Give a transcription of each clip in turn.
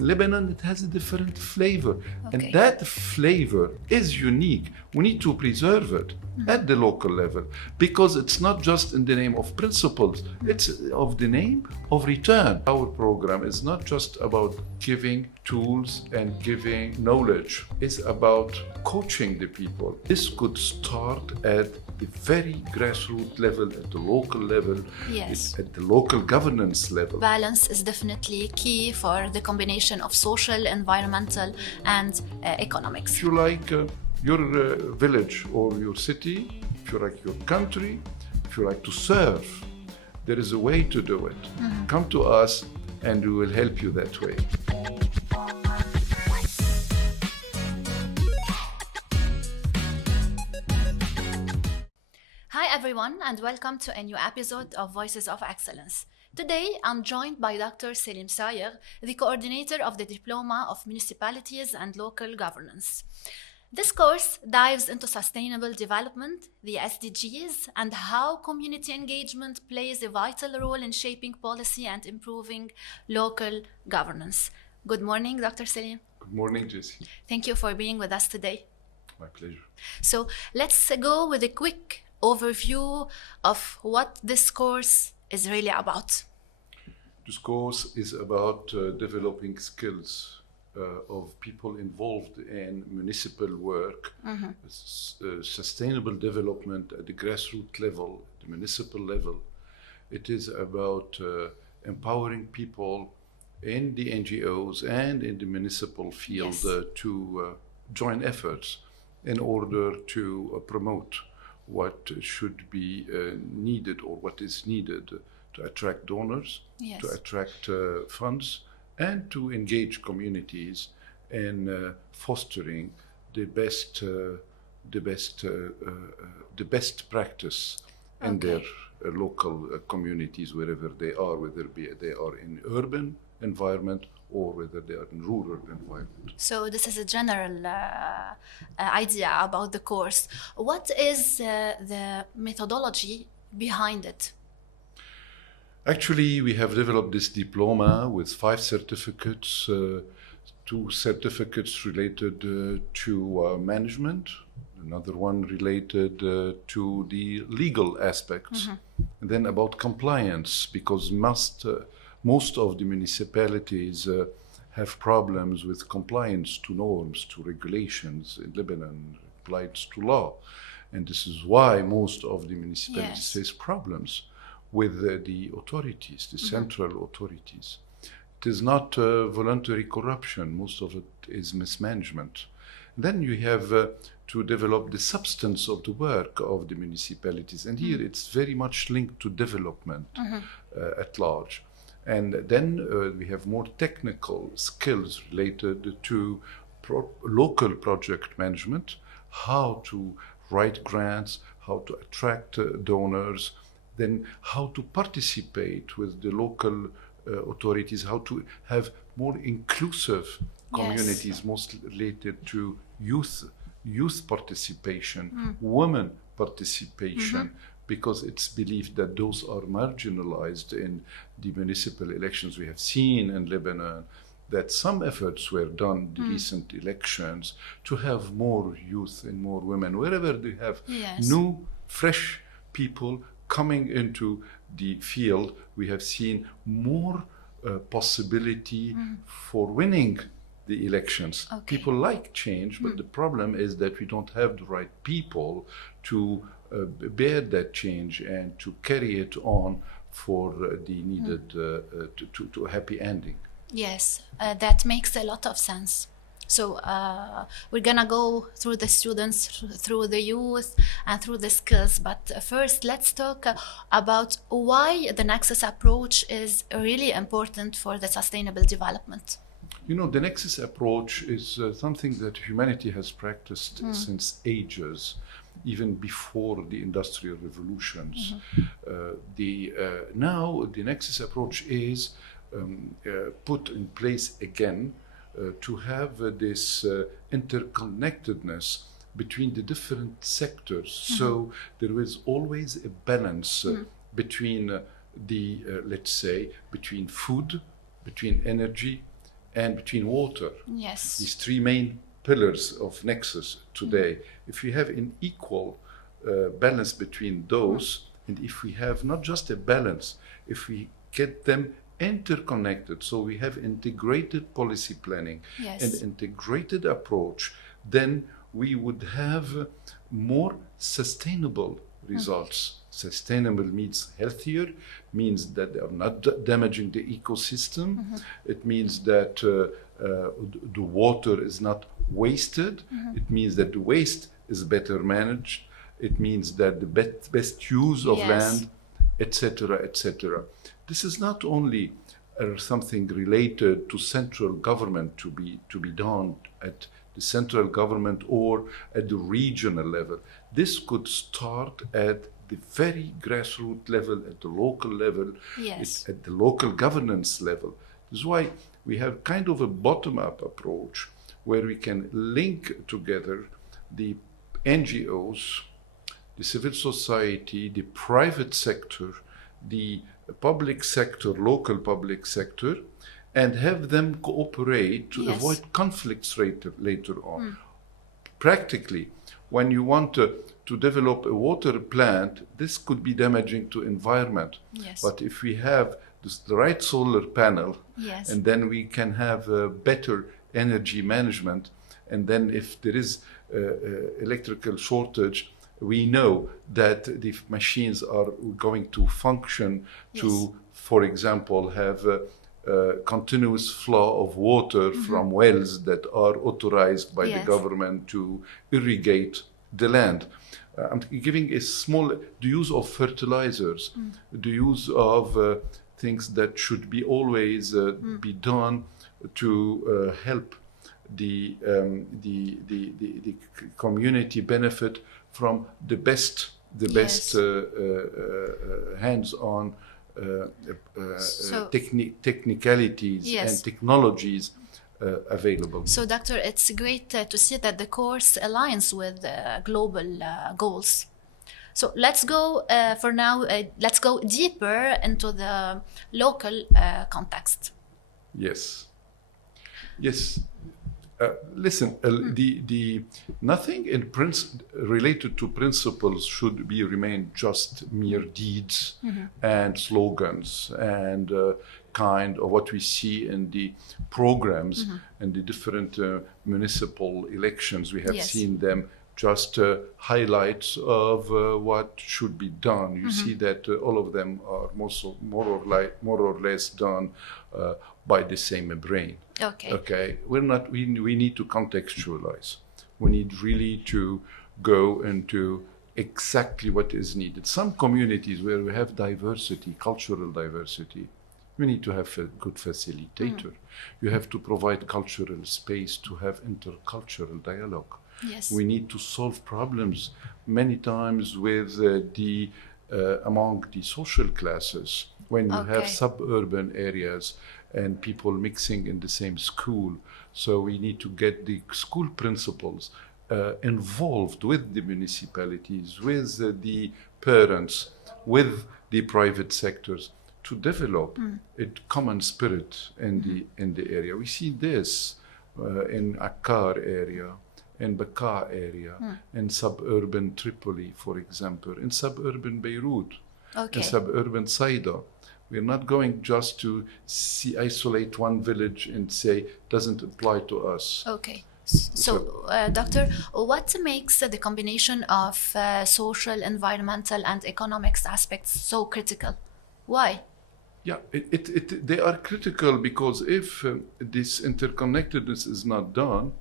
Lebanon, it has a different flavor. Okay. And that flavor is unique. We need to preserve it at the local level because it's not just in the name of principles, it's of the name of return. Our program is not just about giving tools and giving knowledge. It's about coaching the people. This could start at the very grassroots level, at the local level, Yes. at the local governance level. Balance is definitely key for the combination of social, environmental, and economics. If you like your village or your city, if you like your country, if you like to serve, there is a way to do it. Come to us and we will help you that way. Hi everyone, and welcome to a new episode of Voices of Excellence. Today I'm joined by Dr. Salim El Sayegh, the coordinator of the Diploma of Municipalities and Local Governance. This course dives into sustainable development, the SDGs, and how community engagement plays a vital role in shaping policy and improving local governance. Good morning, Dr. Salim. Good morning, Jessy. Thank you for being with us today. My pleasure. So let's go with a quick overview of what this course is really about. This course is about developing skills of people involved in municipal work, sustainable development at the grassroots level, the municipal level. It is about empowering people in the NGOs and in the municipal field to join efforts in order to promote what should be needed or what is needed to attract donors, to attract funds, and to engage communities in fostering the best practice in their local communities, wherever they are, whether they are in urban environment or whether they are in rural environment. So this is a general idea about the course. What is the methodology behind it? Actually, we have developed this diploma with 5 certificates, 2 certificates related to management, another one related to the legal aspects, and then about compliance, because most of the municipalities have problems with compliance to norms, to regulations in Lebanon, applies to law. And this is why most of the municipalities face problems with the authorities, the central authorities. It is not voluntary corruption, most of it is mismanagement. Then you have to develop the substance of the work of the municipalities. And here it's very much linked to development at large. And then we have more technical skills related to local project management, how to write grants, how to attract donors, then how to participate with the local authorities, how to have more inclusive communities, most related to youth participation, women participation, because it's believed that those are marginalized in the municipal elections. We have seen in Lebanon that some efforts were done in the recent elections to have more youth and more women. Wherever they have new, fresh people coming into the field, we have seen more possibility for winning the elections. People like change, but the problem is that we don't have the right people to bear that change and to carry it on for the needed to a happy ending. Yes, that makes a lot of sense. So we're gonna go through the students, through the youth, and through the skills. But first, let's talk about why the Nexus approach is really important for the sustainable development. You know, the Nexus approach is something that humanity has practiced since ages, even before the industrial revolutions. Now the Nexus approach is put in place again to have this interconnectedness between the different sectors. So there is always a balance between the, let's say, between food, between energy, and between water. Yes. These three main pillars of Nexus today. If we have an equal balance between those, and if we have not just a balance, if we get them interconnected, so we have integrated policy planning and integrated approach, then we would have more sustainable results. Sustainable means healthier, means that they are not damaging the ecosystem. It means that the water is not wasted. It means that the waste is better managed. It means that the best use of land, etc., etc. This is not only something related to central government to be done at the central government or at the regional level. This could start at the very grassroots level, at the local level, at the local governance level. This is why we have kind of a bottom-up approach where we can link together the NGOs, the civil society, the private sector, the public sector, local public sector, and have them cooperate to avoid conflicts later on. Practically, when you want to develop a water plant, this could be damaging to environment. But if we have the right solar panel, and then we can have better energy management, and then if there is electrical shortage, we know that the machines are going to function to, for example, have continuous flow of water from wells that are authorized by the government to irrigate the land. I'm giving a small, the use of fertilizers, the use of things that should be always be done to help the community benefit from the best hands-on technicalities and technologies available. So, Doctor, it's great to see that the course aligns with global goals. So let's go for now. Let's go deeper into the local context. Yes. Listen, the nothing in related to principles should be remain just mere deeds and slogans and kind of what we see in the programs and the different municipal elections. We have seen them just highlights of what should be done. You see that all of them are more or less done by the same brain. Okay. We need to contextualize. We need really to go into exactly what is needed. Some communities where we have diversity, cultural diversity, we need to have a good facilitator. You have to provide cultural space to have intercultural dialogue. We need to solve problems many times with among the social classes. When you have suburban areas and people mixing in the same school. So we need to get the school principals involved with the municipalities, with the parents, with the private sectors to develop a common spirit in the area. We see this in Akkar area, in Bekaa area, in suburban Tripoli, for example, in suburban Beirut, in suburban Saida. We're not going just to isolate one village and say doesn't apply to us. Okay. So, Doctor, what makes the combination of social, environmental, and economics aspects so critical? Why? Yeah, they are critical because if this interconnectedness is not done,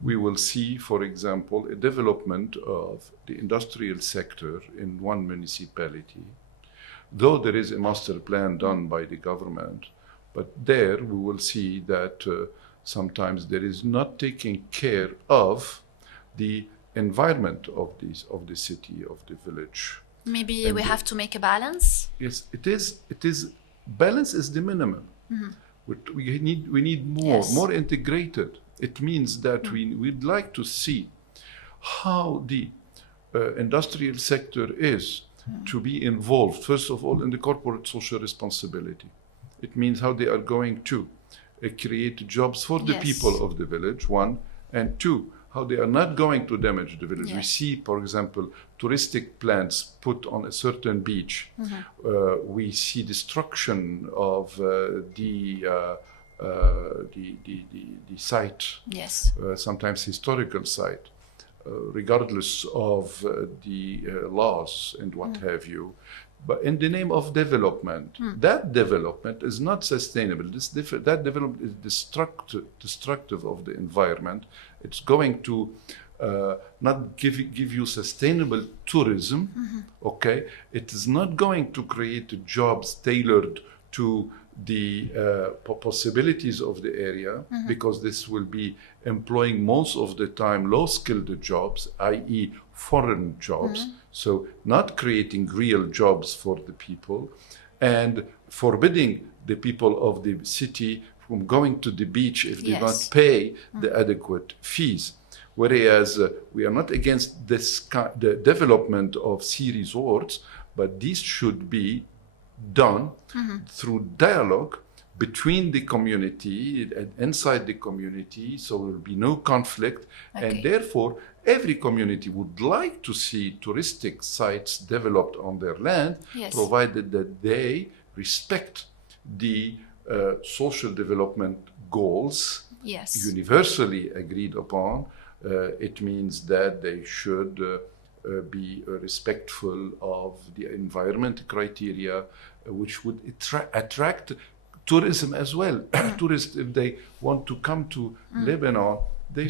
we will see, for example, a development of the industrial sector in one municipality. Though there is a master plan done by the government, but there we will see that sometimes there is not taking care of the environment of the city, of the village. Maybe we have to make a balance? Yes, it is. Balance is the minimum. We need more integrated. It means that we'd like to see how the industrial sector is to be involved, first of all, in the corporate social responsibility. It means how they are going to create jobs for the Yes. people of the village, one, and two, how they are not going to damage the village. Yeah. We see, for example, touristic plants put on a certain beach. We see destruction of the site, Yes. sometimes historical site, regardless of the laws and what have you. But in the name of development, that development is not sustainable. That development is destructive of the environment. It's going to not give you sustainable tourism, okay? It is not going to create jobs tailored to the possibilities of the area, because this will be employing most of the time low-skilled jobs, i.e. foreign jobs, so not creating real jobs for the people, and forbidding the people of the city from going to the beach if they not pay the adequate fees. Whereas we are not against the development of sea resorts, but this should be done through dialogue between the community and inside the community, so there will be no conflict. And therefore every community would like to see touristic sites developed on their land, provided that they respect the social development goals universally agreed upon. It means that they should be respectful of the environment criteria, which would attract tourism as well. Tourists, if they want to come to Lebanon, they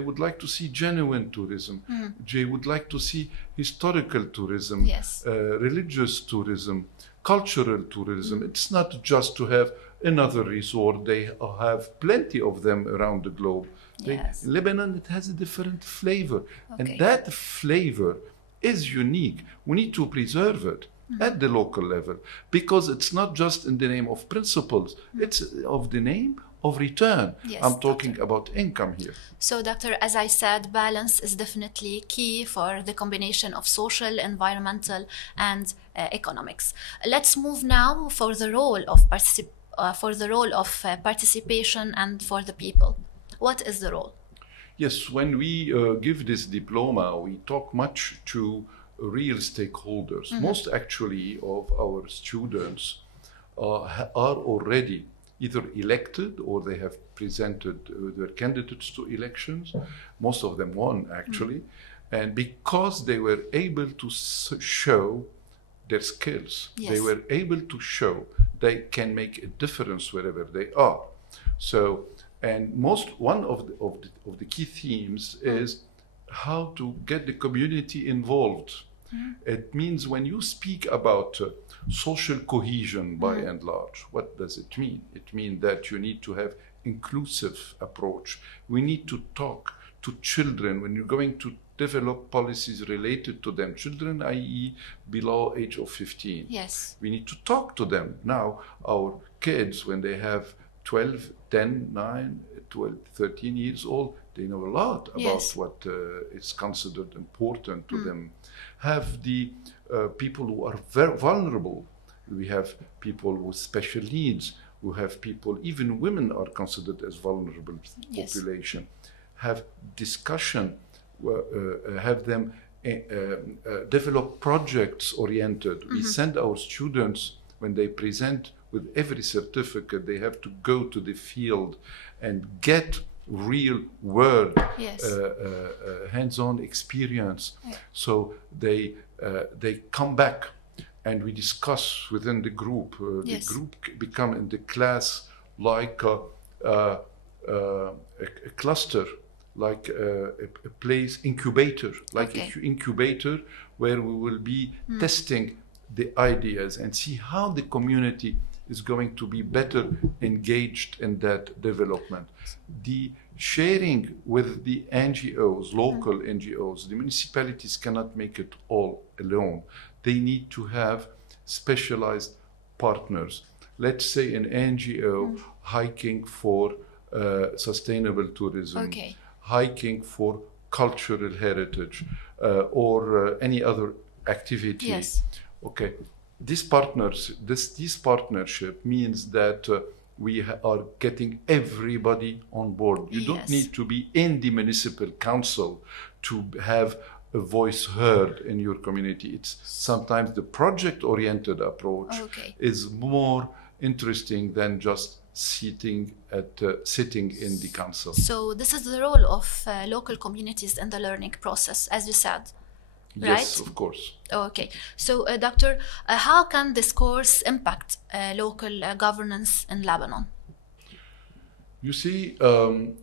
would like to see genuine tourism. They would like to see historical tourism, religious tourism, cultural tourism. It's not just to have another resort. They have plenty of them around the globe. In Lebanon, it has a different flavor. And that flavor is unique. We need to preserve it at the local level, because it's not just in the name of principles, it's of the name of return. I'm talking about income here. So, Doctor, as I said, balance is definitely key for the combination of social, environmental, and economics. Let's move now for the role of participation and for the people. What is the role? Yes, when we give this diploma, we talk much to real stakeholders. Most actually of our students are already either elected or they have presented their candidates to elections. Most of them won actually. And because they were able to show their skills, they were able to show they can make a difference wherever they are. So, and one of the key themes is how to get the community involved. It means when you speak about social cohesion by and large, what does it mean? It means that you need to have inclusive approach. We need to talk to children when you're going to develop policies related to them. Children, i.e. below age of 15. Yes. We need to talk to them. Now, our kids, when they have 12, 10, 9, 12, 13 years old, they know a lot about what is considered important to them. Have the people who are very vulnerable. We have people with special needs. We have people, even women are considered as vulnerable population. Have discussion, have them develop projects oriented. We send our students, when they present with every certificate, they have to go to the field and get real world, hands-on experience. So they come back and we discuss within the group. The group become in the class like a cluster, like a place incubator, like an incubator where we will be testing the ideas and see how the community is going to be better engaged in that development. The sharing with the NGOs, local NGOs, the municipalities cannot make it all alone. They need to have specialized partners. Let's say an NGO hiking for sustainable tourism, hiking for cultural heritage, or any other activity. Okay, this partnership means that we are getting everybody on board. You don't Yes. need to be in the municipal council to have a voice heard in your community. It's sometimes the project-oriented approach Okay. is more interesting than just sitting in the council. So this is the role of local communities in the learning process, as you said. Yes, right? of course. Okay. So, Doctor, how can this course impact local governance in Lebanon? You see,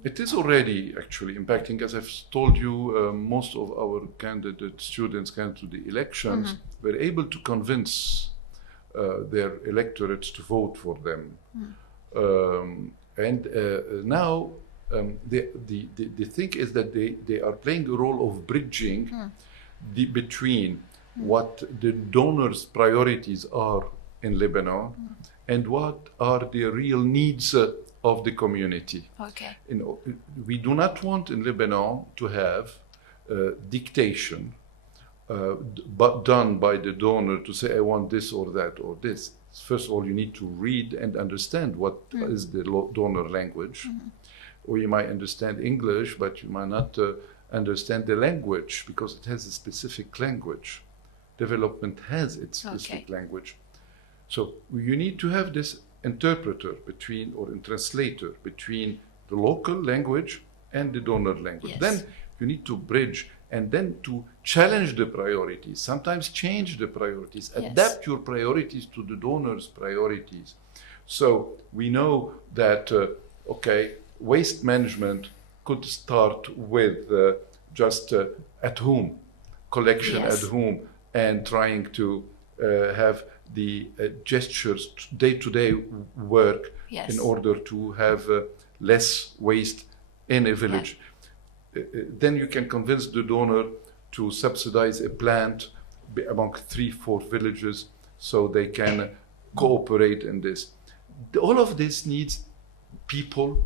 it is already actually impacting. As I've told you, most of our students came to the elections, were able to convince their electorates to vote for them. Now, the thing is that they are playing a role of bridging between what the donors' priorities are in Lebanon and what are the real needs of the community. Okay. We do not want in Lebanon to have dictation but done by the donor to say, I want this or that or this. First of all, you need to read and understand what is the donor language. Or you might understand English, but you might not understand the language because it has a specific language. Development has its specific language. So you need to have this interpreter translator between the local language and the donor language. Yes. Then you need to bridge and then to challenge the priorities, sometimes change the priorities, adapt your priorities to the donor's priorities. So we know that, waste management could start with just at home, collection at home, and trying to have the gestures, day-to-day work in order to have less waste in a village. Then you can convince the donor to subsidize a plant among 3-4 villages so they can cooperate in this. All of this needs people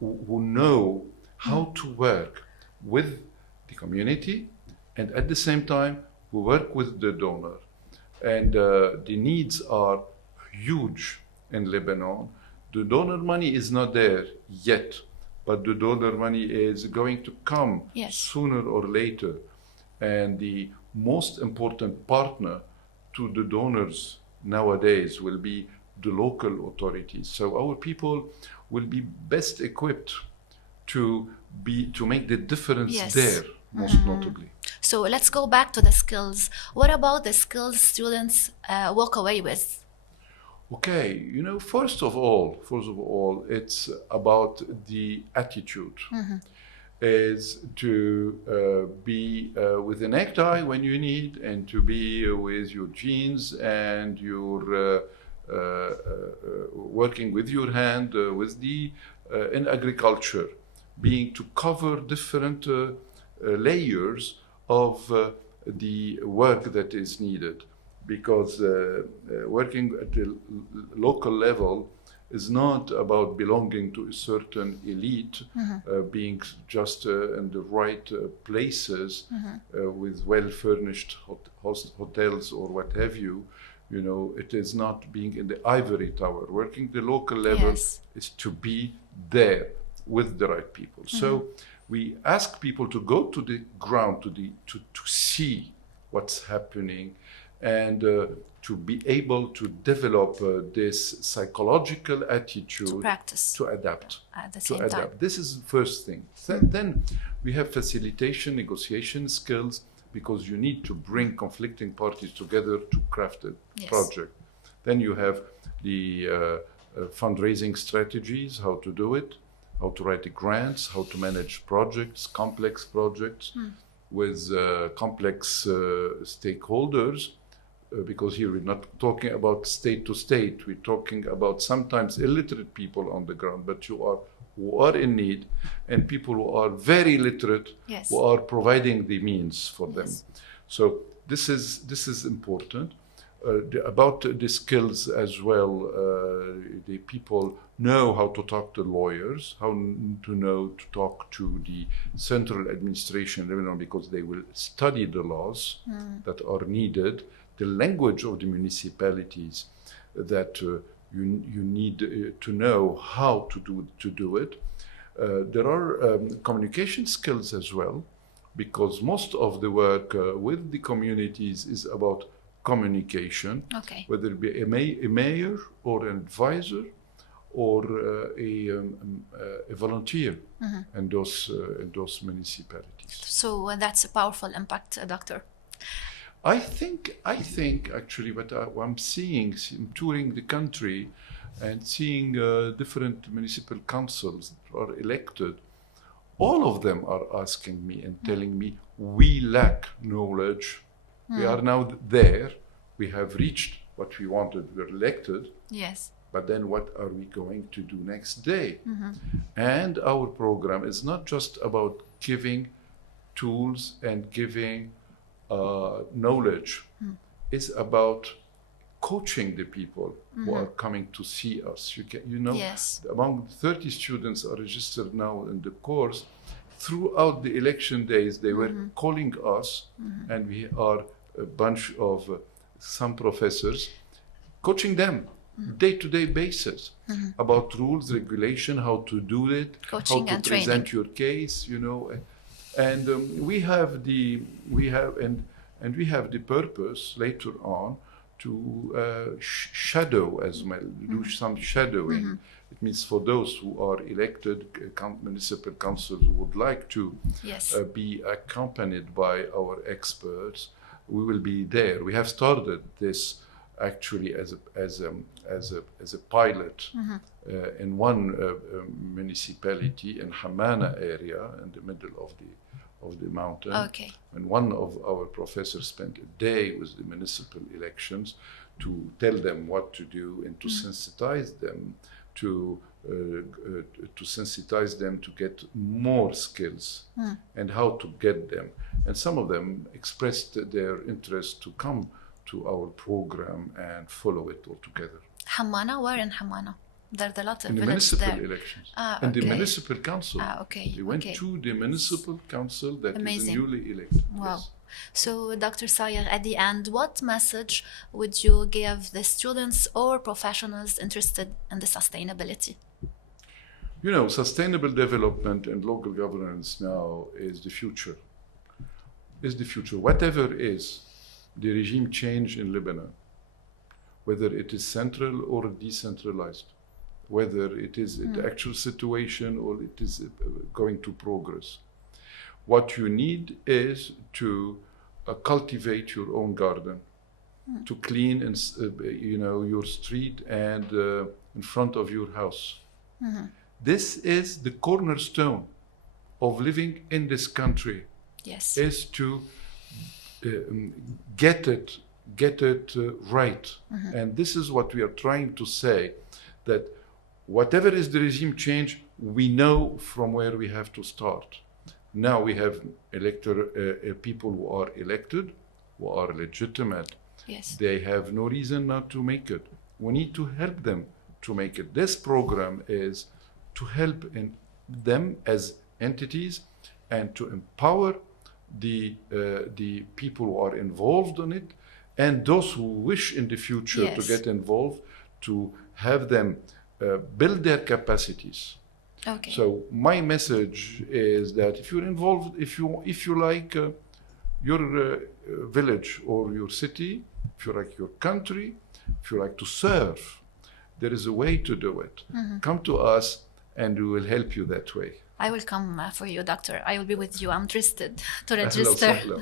who know how to work with the community and at the same time who work with the donor. And the needs are huge in Lebanon. The donor money is not there yet, but the donor money is going to come sooner or later. And the most important partner to the donors nowadays will be the local authorities. So our people will be best equipped to make the difference there, most notably. So let's go back to the skills. What about the skills students walk away with? Okay, first of all, it's about the attitude. Is to be with a necktie when you need, and to be with your jeans and your working with your hand in agriculture, being to cover different layers of the work that is needed, because working at the local level is not about belonging to a certain elite, being just in the right places with well-furnished hotels or what have you. It is not being in the ivory tower. Working the local level is to be there with the right people. So we ask people to go to the ground, to see what's happening, and to be able to develop this psychological attitude to practice, to adapt. At the same time. This is the first thing. Then we have facilitation, negotiation skills, because you need to bring conflicting parties together to craft a project. Then you have the fundraising strategies, how to do it, how to write the grants, how to manage projects, complex projects with complex stakeholders. Because here we're not talking about state to state, we're talking about sometimes illiterate people on the ground, but who are in need, and people who are very literate, who are providing the means for them. So this is important. About the skills as well, the people know how to talk to lawyers, how to know to talk to the central administration, because they will study the laws that are needed, the language of the municipalities that you need to know how to do it. There are communication skills as well, because most of the work with the communities is about communication, Okay. whether it be a mayor or an advisor or a volunteer in those municipalities. So that's a powerful impact, Doctor. I think actually what I'm seeing, touring the country and seeing different municipal councils that are elected, all of them are asking me and telling me, we lack knowledge. We are now there. We have reached what we wanted. We're elected. Yes. But then what are we going to do next day? And our program is not just about giving tools and giving knowledge. It's about coaching the people who are coming to see us. Yes. Among 30 students are registered now in the course. Throughout the election days, they were calling us, and we are a bunch of some professors coaching them day-to-day basis about rules, regulation, how to do it, Coaching how and to training. present your case, and we have the purpose later on to shadow as well, do some shadowing. It means for those who are elected municipal councils who would like to Yes. be accompanied by our experts, we will be there. We have started this actually as a pilot in one municipality in Hamana area in the middle of the mountain. Okay. And one of our professors spent a day with the municipal elections to tell them what to do and to sensitize them to get more skills and how to get them. And some of them expressed their interest to come to our program and follow it all together. Hamana, where in Hamana? There's a lot of In the villages municipal there. elections. Okay. And the municipal council. Okay. They went Okay. to the municipal council that Amazing. is newly elected. Wow. Yes. So, Dr. Sayegh, at the end, what message would you give the students or professionals interested in the sustainability? Sustainable development and local governance now is the future. Whatever is the regime change in Lebanon, whether it is central or decentralized, whether it is the actual situation or it is going to progress. What you need is to cultivate your own garden, to clean your street and in front of your house. This is the cornerstone of living in this country. Yes. Is to get it right. And this is what we are trying to say, that whatever is the regime change, we know from where we have to start. Now we have people who are elected, who are legitimate. Yes. They have no reason not to make it. We need to help them to make it. This program is to help them as entities and to empower the people who are involved in it, and those who wish in the future Yes. to get involved, to have them build their capacities. Okay. So my message is that if you're involved, if you like your village or your city, if you like your country, if you like to serve, there is a way to do it. Come to us and we will help you that way. I will come for you, Doctor. I will be with you. I'm interested to Hello, register. hello.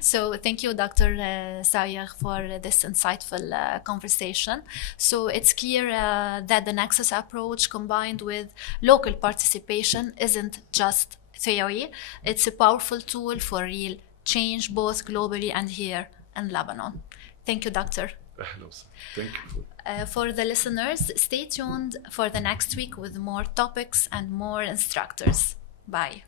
So thank you, Dr. Sayegh, for this insightful conversation. So it's clear that the Nexus approach combined with local participation isn't just theory. It's a powerful tool for real change, both globally and here in Lebanon. Thank you, Doctor. Hello, thank you. For the listeners, stay tuned for the next week with more topics and more instructors. Bye.